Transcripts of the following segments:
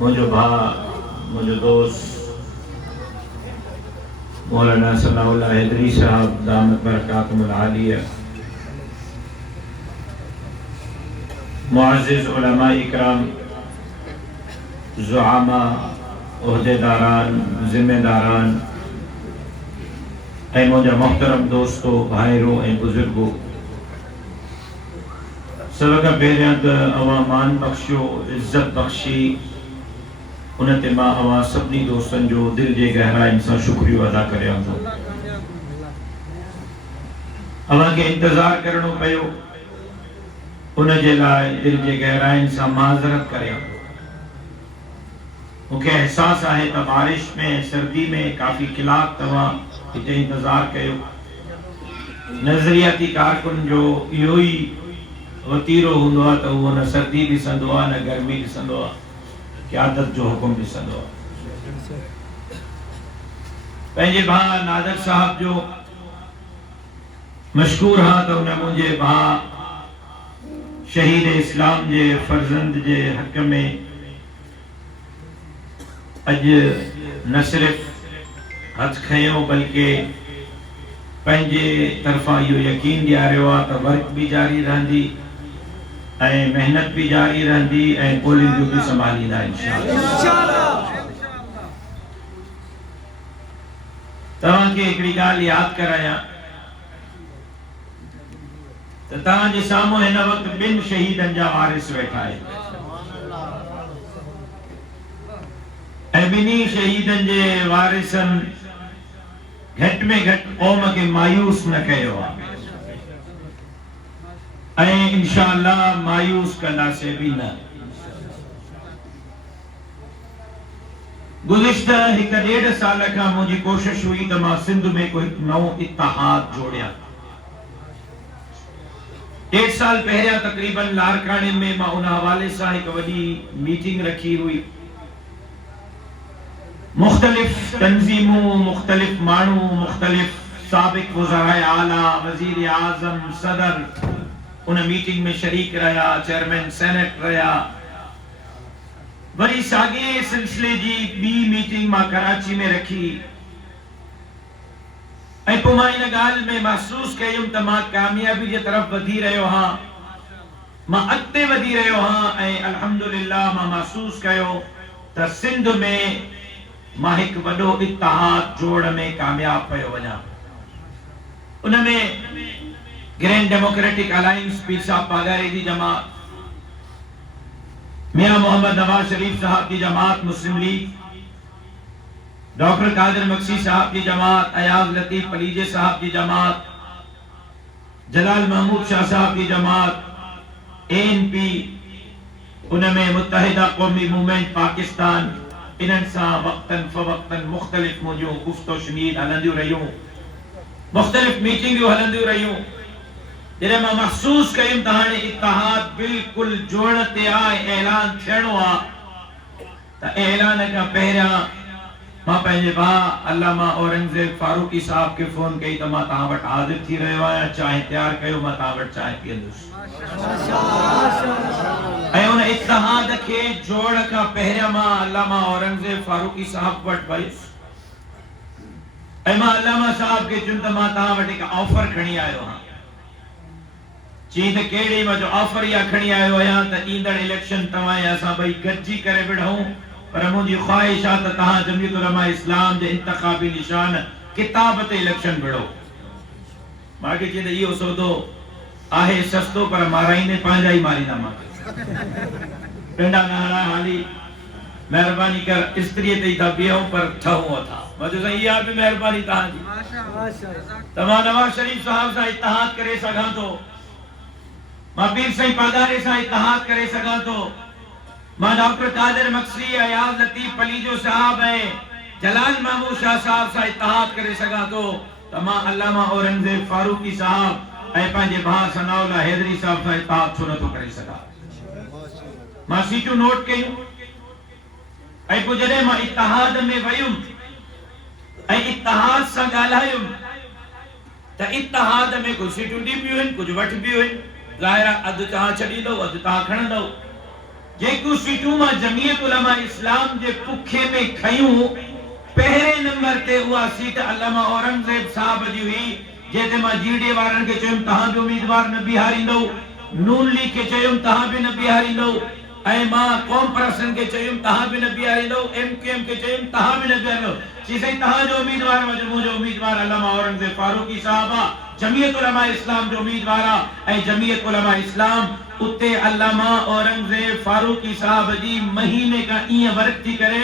मुझो भा मुझो दोस्त मौलाना सनाउल्लाह हैदरी साहब दामत बरकातुहुल आलिया, मुअज़्ज़िज़ उलमा इकराम, ज़ुआमा, ओहदेदारान, ज़िम्मेदारान ऐं मुंहिंजा मोहतरम दोस्तों, भाइरों ऐं बुज़ुर्गों, सभ खां पहिरियां त अवां मान बख़्शियो, इज़्ज़त बख़्शी, उन ते मां अवां सभिनी दोस्तनि जो दिलि जे गहराइनि सां शुक्रियो अदा करियां थो। अवां खे इंतज़ारु करिणो पियो, उन जे लाइ दिलि जे गहराइनि सां माज़रत करियां थो। मूंखे अहसासु आहे त बारिश में, सर्दी में काफ़ी कलाक तव्हां हिते इंतज़ारु कयो। नज़रियाती कारकुन जो इहो ई वतीरो हूंदो आहे त उहो न सर्दी ॾिसंदो आहे, न गर्मी ॾिसंदो आहे, क़यादत जो हुकुम ॾिसंदो आहे। पंहिंजे भाउ नादर साहब जो मशकूर हा त उन मुंहिंजे भाउ शहीद इस्लाम जे फर्ज़ंद जे हक़ में अॼु न सिर्फ़ हथ खयो बल्कि पंहिंजे तरफ़ां इहो यकीन ॾियारियो आहे त वर्क भी जारी रहंदी ऐं मेहनत भी जारी रहंदी ऐं पोलिंग भी संभालींदा इंशाअल्लाह। तव्हांखे हिकिड़ी ॻाल्हि यादि करायां त तव्हांजे साम्हूं हिन वक़्तु ॿिनि शहीदनि जा वारिस वेठा आहिनि ऐं ॿिन्ही शहीदनि जे वारिसनि घटि में घटि क़ौम खे मायूस न कयो आहे ऐं इंशाअल्लाह मायूस कंदासीं भी न। गुज़िश्ता हिकु ॾेढ साल खां मुंहिंजी कोशिश हुई त मां सिंध में कोई नओं इत्तेहाद जोड़ियां। 1.5 साल पहिरियां तक़रीबन लारकाणे में मां उन हवाले सां हिकु वॾी मीटिंग रखी हुई। मुख़्तलिफ़ तंज़ीमूं, मुख़्तलिफ़ माण्हू, मुख़्तलिफ़ साबिक़ वज़राए आला, वज़ीर आज़म, सदर उन मीटिंग में शरीक रहा, चेयरमैन सेनेट रहा। वरी साॻे सिलसिले जी ॿी मीटिंग मां कराची में रखी ऐं पोइ मां इन ॻाल्हि में महसूस कयुमि त मां कामयाबी जे तरफ़ वधी रहियो हां, मां अॻिते वधी रहियो हां ऐं अल्हम्दुलिल्लाह मां महसूस कयो त सिंध में मां हिकु वॾो इत्तेहाद जोड़ में कामयाब पियो वञा। उन में ग्रैंड डेमोक्रेटिक अलायंस पीर साहब पागारे जी जमात, मियां मोहम्मद नवाज शरीफ साहब की जमात मुस्लिम लीग, डॉक्टर कादिर मक्सी साहब की जमात, अयाज लतीफ पलीजे साहब की जमात, जलाल महमूद शाह साहब की जमात, ANP, उनमें मुत्तहिदा कौमी मूवमेंट पाकिस्तान, इन्हनि सां वक्तन फवक्तन मुख़्तलिफ़ मुंहिंजूं गुफ़्तो शनीद हलंदियूं रहियूं, मुख़्तलिफ़ मीटिंगूं हलंदियूं रहियूं। जॾहिं मां महसूस कयुमि त हाणे इत्तेहाद बिल्कुलु जोड़ ते आहे, ऐलान थियणो आहे, त ऐलान खां पहिरियां मां पंहिंजे भाउ अल्लामा औरंगज़ेब फारूकी साहब खे फ़ोन कई त मां तव्हां वटि हाज़िर थी रहियो आहियां, चांहि तयारु कयो, मां तव्हां वटि चांहि पीअंदुसि। ऐं उन इत्तेहाद खे जोड़ खां पहिरियां मां अल्लामा औरंगज़ेब फारूकी साहब वटि वयुसि ऐं मां अल्लामा साहब खे चयुमि त मां तव्हां वटि हिकु ऑफर खणी आयो आहियां। चई त कहिड़ी? मां जो ऑफर इहा खणी आयो आहियां त ईंदड़ इलेक्शन तव्हां ऐं असां ॿई गॾिजी करे विढ़ूं, पर मुंहिंजी ख़्वाहिश आहे त तव्हां जमीयत उलमा इस्लाम जे इंतख़ाबी निशान किताब ते इलेक्शन विढ़ो। मूंखे चई त इहो सौदो आहे सस्तो, पर माराईंदे पंहिंजा ई मारींदा मूंखे। पिंडा नाड़ा हाली महिरबानी कर, स्त्रीअ ते ई था बीहूं पर ठहूं अथा। मां चयो साईं इहा बि महिरबानी तव्हांजी। त मां नवाज़ शरीफ साहब सां इत्तेहाद करे सघां थो, मां पीर साईं पागारे सां इत्तेहाद करे सघां थो, मां डॉक्टर कादिर मक्सी, अयाज लतीफ पलीजो साहब ऐं जलाल महमूद शाह साहब सां इत्तेहाद करे सघां थो, त मां अल्लामा औरंगज़ेब फारूकी साहब ऐं पंहिंजे भाउ सनाउल्लाह हैदरी साहब सां इत्तेहाद छो नथो करे सघां। मां सीटूं नोट कयूं ऐं पोइ जॾहिं मां इत्तेहाद में वयुमि ऐं इत्तेहाद सां ॻाल्हायुमि त इत्तेहाद में कुझु सीटूं ॾिबियूं आहिनि, कुझु वठबियूं आहिनि। ज़ाहिर आहे अधु तव्हां छॾींदव, अधु तव्हां खणंदव। जेकू सीटू मां जमीयत उलमा इस्लाम जे पुखे में खयूं पहरे नंबर ते उहा सीट अल्लामा औरंगजेब साहब जी हुई जेते मां जीडे वारन के चयुम तहां भी उम्मीदवार न बिहारींदो नून लीग के चयुम तहां भी न बिहारींदो ऐं मां कौम परसन के चयुम तहां भी न बिहारींदो एमकेएम के चयुम तहां भी न बिहारींदो जी सही तहां जो उम्मीदवार वजो मुझो उम्मीदवार अल्लामा औरंगजेब फारूकी साहबा जमीयत उलमा इस्लाम जो उम्मीदवार ऐं जमीयत उलमा इस्लाम उते अल्लामा औरंगजेब फारूकी साहब जी महीने का ईअं वर्क थी करे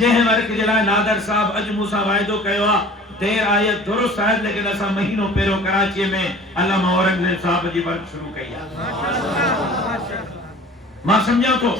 जंहिं वर्क जे लाइ नादर साहब अॼु मूंसां वाइदो कयो आहे देर आए दुरुस्त आहे लेकिन असां महीनो पहिरियों कराची में अल्लामा औरंगजेब साहब जी वर्क शुरू कई आहे मां सम्झां थो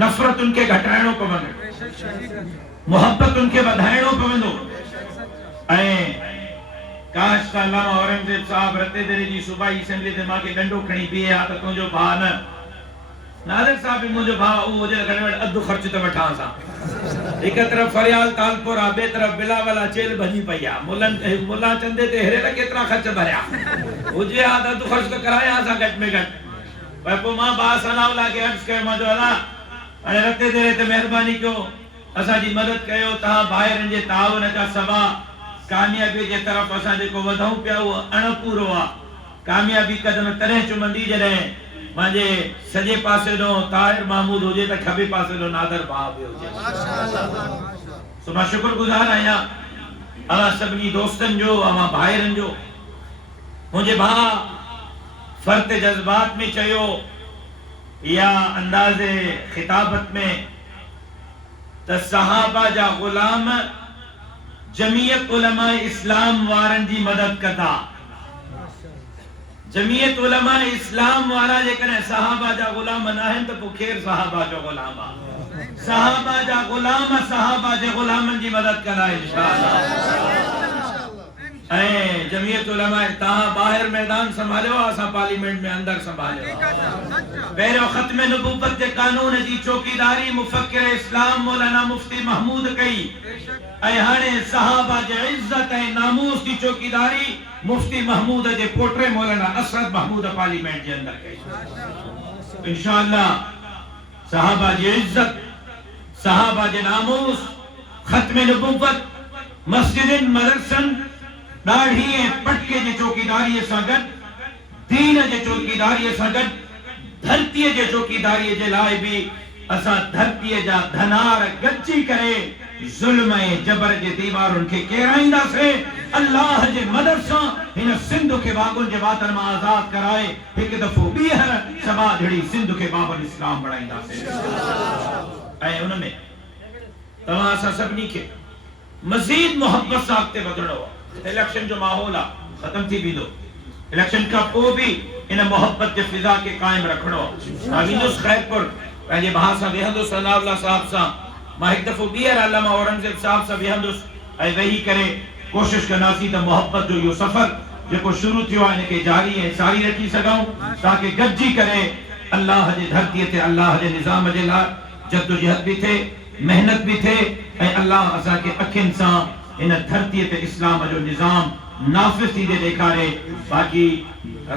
नफ़रत उनके घटाइणो पवंदो मोहब्बत उनके वधाइणो पवंदो ऐं काश त अल्लामा औरंगजेब साहब रते दरे जी सूबाई असेंबली ते मांखे डंडो खणी बीहे हा त तुंहिंजो भाउ न नादर साहब भी मुझे भाव वो जे घणे वटि अधु ख़र्च त वठां असां एक तरफ फरियाल तालपुर आ बे तरफ बिलावला चेल भजी पई आ मुल्ला चंदे ते हेरे त केतिरा ख़र्च भरिया हुजे आ त अधु ख़र्च त कराया असां घटि में घटि पर पोइ मां बा सनाउल्ला खे अर्ज़ कयो मां जो अला हाणे रते दरे ते महिरबानी कयो असांजी मदद कयो तव्हां भाइरनि जे ताउन खां सवा कामयाबी जे तरफ़ असां जेको वधूं पिया उहो अणपूरो आहे कामयाबी कदम तॾहिं चुमंदी जॾहिं मांजे सॼे पासे ॾो ताहिर महमूद हुजे त खबे पासे ॾो नादर भाउ बि हुजे माशाअल्लाह सो मां शुक्रगुज़ार आहियां अवां सभिनी दोस्तनि जो अवां भाइरनि जो मुंहिंजे भाउ फर्त जज़्बात में चयो या अंदाज़े खिताबत में त सहाबा जा ग़ुलाम जमीयत उलमा इस्लाम वारन जी मदद कदा जमीयत उलमा इस्लाम वारा जेकॾहिं सहाबा जा ग़ुलाम न आहिनि त पोइ केरु सहाबा जो ग़ुलाम आहे सहाबा जा ग़ुलाम सहाबा जे ग़ुलामनि जी मदद कंदा इंशाअल्लाह ऐं जमीयत उलमा तव्हां ॿाहिरि मैदान संभालियो आहे असां पार्लियामेंट में अंदरि संभालियो आहे पहिरियों ख़त्म नबूवत जे कानून जी चौकीदारी मुफ़क्किर इस्लाम मौलाना मुफ्ती महमूद कई ऐं हाणे सहाबा जे इज़्ज़त ऐं नामूस जी चौकीदारी मुफ्ती महमूद जे पोटे मौलाना असद महमूद पार्लियामेंट जे अंदरि कई इंशाअल्लाह सहाबा जी इज़्ज़त सहाबा जे नामूस ख़त्म नबूवत मस्जिदन मदरसन दाढ़ी ऐं पटके जी चौकीदारी सां गॾु दीन जे चौकीदारी सां गॾु धरतीअ जे चौकीदारी जे लाइ भी असां धरतीअ जा धनार गॾिजी करे ज़ुल्म ऐं जबर जे दीवारुनि खे केराईंदासीं अल्लाह जे मदद सां हिन सिंध खे बागुनि जे वातनि मां आज़ाद कराए हिकु दफ़ो ॿीहर सभा जहिड़ी सिंध खे बाबुल इस्लाम बणाईंदासीं ऐं उन में तव्हां असां सभिनी खे मज़ीद मोहब्बत सां अॻिते वधणो आहे इलेक्शन जो माहौल आहे ख़त्म थी वेंदो इलेक्शन खां पोइ बि इन मोहब्बत जे फिज़ा खे क़ाइम रखणो आहे मां वेंदुसि ख़ैरपुर पंहिंजे भाउ सां वेहंदुसि सनाउल्ला साहब सां मां हिकु दफ़ो ॿीहर अल्लामा औरंगज़ेब साहब सां वेहंदुसि ऐं वेही करे कोशिशि कंदासीं त मोहब्बत जो इहो सफ़र जेको शुरू थियो आहे इनखे जारी ऐं सारी रखी सघूं ताकी गॾिजी करे अल्लाह जे धरतीअ ते अल्लाह जे निज़ाम जे लाइ जद्दोजहद बि थिए मेहनत भी थे ऐं अल्लाह असांखे अखियुनि सां इन धरतीअ ते इस्लाम जो निज़ाम नाफ़िज़ थींदे ॾेखारे बाक़ी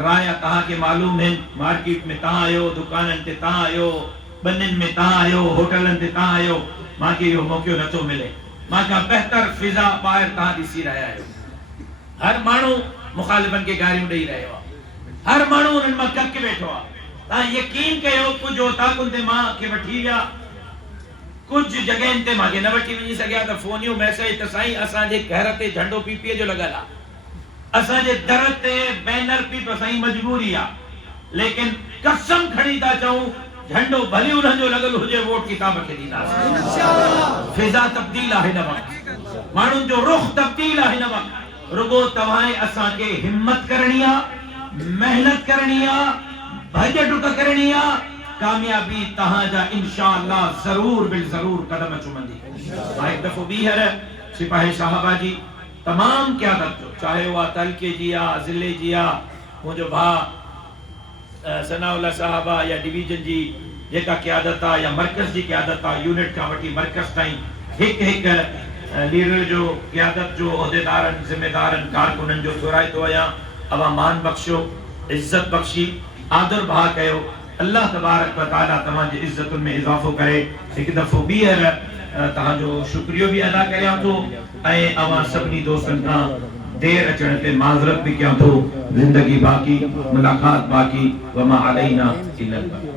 राय तव्हांखे मालूम आहिनि मार्केट में तव्हां आहियो दुकाननि ते तव्हां आहियो बनियुनि में तव्हां आहियो होटलनि ते तव्हां आहियो मूंखे इहो मौक़ो नथो मिले मां खां बहितर फिज़ा ॿाहिरि तव्हां ॾिसी रहिया आहियो हर माण्हू मुखालिफ़नि खे गारियूं ॾेई रहियो आहे हर माण्हू उन्हनि मां कक वेठो आहे तव्हां यकीन कयो कुझु ओताकुनि ते मां खे वठी विया कुछ जगह ते मांखे न वठी वञी सघिया त फोनियूं मैसेज त साईं असांजे घर ते झंडो पीपीए जो लॻल आहे असांजे दर ते बैनर पीप साईं मजबूरी आहे लेकिन कसम खणी था चऊं झंडो भली उन्हनि जो लॻल हुजे वोट किताब खे ॾींदासीं इंशाअल्लाह फिज़ा तब्दील आहे हिन वक़्तु माण्हुनि जो रुख़ तब्दील आहे हिन वक़्तु रुगो तव्हां असांखे हिम्मत करणी आहे मेहनत करणी आहे भॼ डुक करणी आहे कामयाबी तहाजा इंशाअल्लाह जरूर बिल जरूर कदम चुमंदी एक दफो बीहर सिपाही साहबा जी तमाम क़यादत जो चाहे वह तलके जी या जिले जी या मुझो भा सनाउल्ला साहबा या डिवीजन जी जेका क़यादत आ या मरकज जी क़यादत आ यूनिट का वठी मरकज ताईं हिक हिक लीडर जो क़यादत जो ओहदेदारन जिम्मेदारन कारकुनन जो थोराइतो आया अवा मान बख्शो इज्जत बख्शी आदर भा कयो अल्लाह तबारक व तआला तव्हांजी इज्जत में इजाफो करे। एक दफ़ो ॿीहर तव्हांजो शुक्रियो भी अदा करियां थो ऐं अवां सभिनी दोस्तनि खां देर अचण ते माज़रत भी कयां थो। जिंदगी बाक़ी, मुलाकात बाक़ी, वमा अलैना इल्लल बलाग।